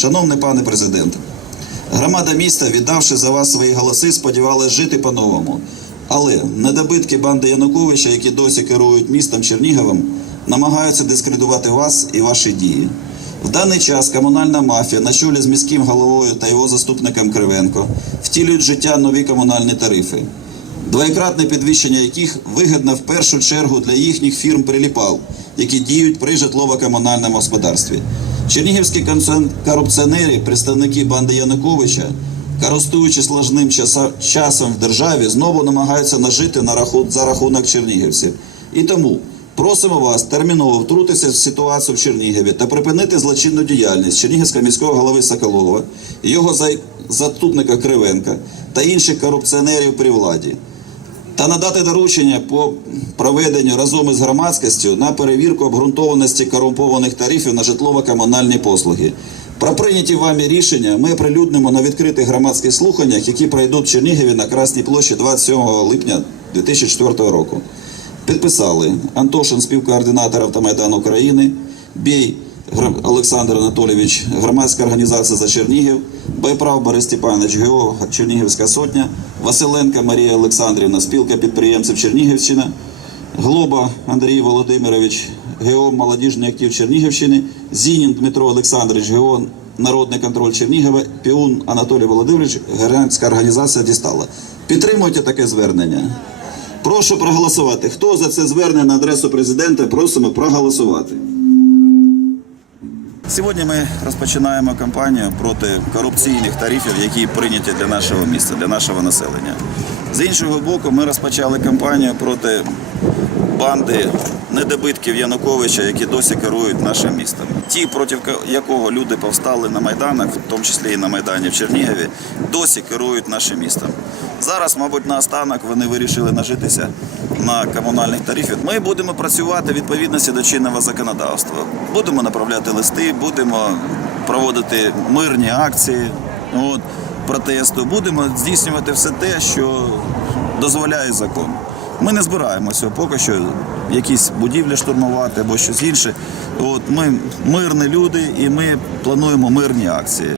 Шановний пане президент, громада міста, віддавши за вас свої голоси, сподівалась жити по-новому. Але недобитки банди Януковича, які досі керують містом Черніговим, намагаються дискредитувати вас і ваші дії. В даний час комунальна мафія на чолі з міським головою та його заступником Кривенко втілюють життя нові комунальні тарифи, двоєкратне підвищення яких вигідно в першу чергу для їхніх фірм приліпал, які діють при житлово-комунальному господарстві. Чернігівські корупціонери, представники банди Януковича, користуючись часа- часом в державі, знову намагаються нажити на рахун- за рахунок чернігівців. І тому просимо вас терміново втрутитися в ситуацію в Чернігові та припинити злочинну діяльність Чернігівського міського голови Соколова, його заступника Кривенка та інших корупціонерів при владі та надати доручення по проведенню разом із громадськістю на перевірку обґрунтованості корумпованих тарифів на житлово-комунальні послуги. Про прийняті вами рішення ми оприлюднимо на відкритих громадських слуханнях, які пройдуть в Чернігові на Красній площі 27 липня 2004 року. Підписали Антошин, співкоординатор Автомайдану України, Бій Олександр Анатолійович, громадська організація за Чернігів, Байправ Борис Степанович, ГО Чернігівська сотня, Василенка Марія Олександрівна, спілка підприємців Чернігівщина, Глоба Андрій Володимирович, ГО Молодіжний актив Чернігівщини, Зінін Дмитро Олександрович, ГО Народний контроль Чернігова, Піун Анатолій Володимирович, громадська організація Дістала. Підтримуйте таке звернення. Прошу проголосувати. Хто за це звернення на адресу президента, просимо проголосувати. Сьогодні ми розпочинаємо кампанію проти корупційних тарифів, які прийняті для нашого міста, для нашого населення. З іншого боку, ми розпочали кампанію проти банди недобитків Януковича, які досі керують нашим містом. Ті, проти якого люди повстали на майданах, в тому числі і на майдані в Чернігові, досі керують нашим містом. Зараз, мабуть, наостанок вони вирішили нажитися на комунальних тарифах. Ми будемо працювати в відповідності до чинного законодавства. Будемо направляти листи, будемо проводити мирні акції от, протесту. Будемо здійснювати все те, що дозволяє закон. Ми не збираємося поки що якісь будівлі штурмувати або щось інше. От ми мирні люди, і ми плануємо мирні акції.